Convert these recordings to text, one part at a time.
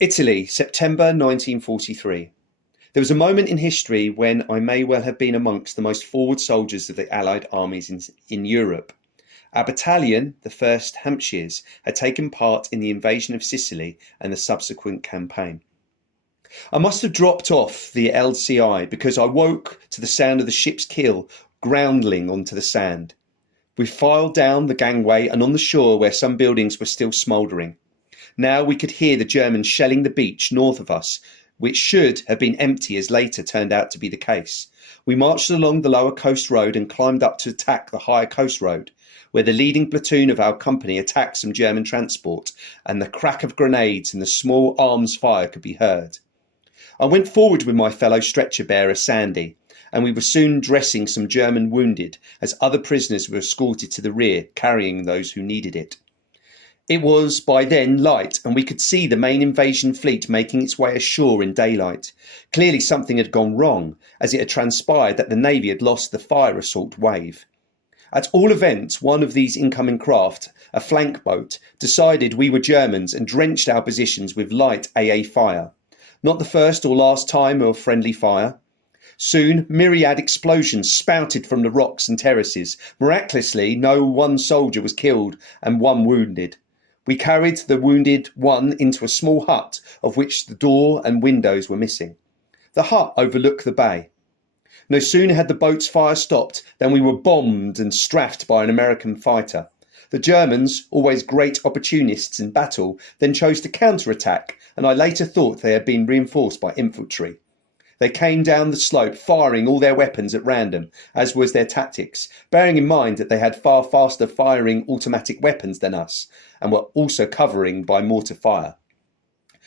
Italy, September 1943. There was a moment in history when I may well have been amongst the most forward soldiers of the Allied armies in Europe. Our battalion, the 1st Hampshires, had taken part in the invasion of Sicily and the subsequent campaign. I must have dropped off the LCI because I woke to the sound of the ship's keel grounding onto the sand. We filed down the gangway and on the shore where some buildings were still smouldering. Now we could hear the Germans shelling the beach north of us, which should have been empty as later turned out to be the case. We marched along the lower coast road and climbed up to attack the higher coast road, where the leading platoon of our company attacked some German transport, and the crack of grenades and the small arms fire could be heard. I went forward with my fellow stretcher bearer Sandy, and we were soon dressing some German wounded as other prisoners were escorted to the rear, carrying those who needed it. It was by then light, and we could see the main invasion fleet making its way ashore in daylight. Clearly something had gone wrong, as it had transpired that the Navy had lost the fire assault wave. At all events, one of these incoming craft, a flank boat, decided we were Germans and drenched our positions with light AA fire. Not the first or last time of friendly fire. Soon, myriad explosions spouted from the rocks and terraces. Miraculously, no one soldier was killed and one wounded. We carried the wounded one into a small hut, of which the door and windows were missing. The hut overlooked the bay. No sooner had the boat's fire stopped than we were bombed and strafed by an American fighter. The Germans, always great opportunists in battle, then chose to counterattack, and I later thought they had been reinforced by infantry. They came down the slope, firing all their weapons at random, as was their tactics, bearing in mind that they had far faster firing automatic weapons than us, and were also covering by mortar fire.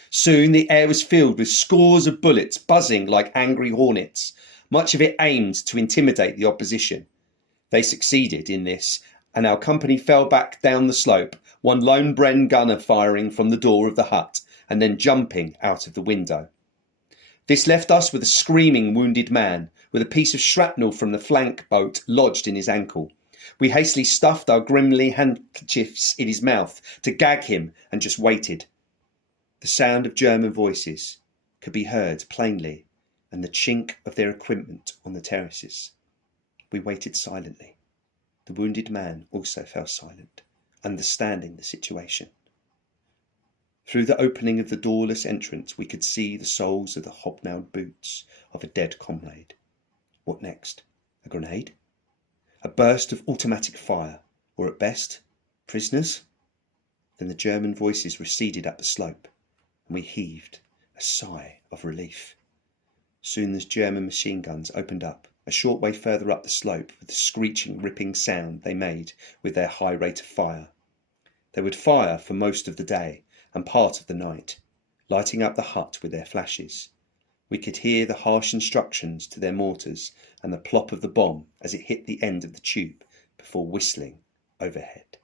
Soon the air was filled with scores of bullets buzzing like angry hornets, much of it aimed to intimidate the opposition. They succeeded in this, and our company fell back down the slope, one lone Bren gunner firing from the door of the hut, and then jumping out of the window. This left us with a screaming wounded man, with a piece of shrapnel from the flank boat lodged in his ankle. We hastily stuffed our grimly handkerchiefs in his mouth to gag him and just waited. The sound of German voices could be heard plainly, and the chink of their equipment on the terraces. We waited silently. The wounded man also fell silent, understanding the situation. Through the opening of the doorless entrance we could see the soles of the hobnailed boots of a dead comrade. What next? A grenade? A burst of automatic fire? Or at best, prisoners? Then the German voices receded up the slope, and we heaved a sigh of relief. Soon the German machine guns opened up, a short way further up the slope, with the screeching, ripping sound they made with their high rate of fire. They would fire for most of the day, and part of the night, lighting up the hut with their flashes. We could hear the harsh instructions to their mortars and the plop of the bomb as it hit the end of the tube before whistling overhead.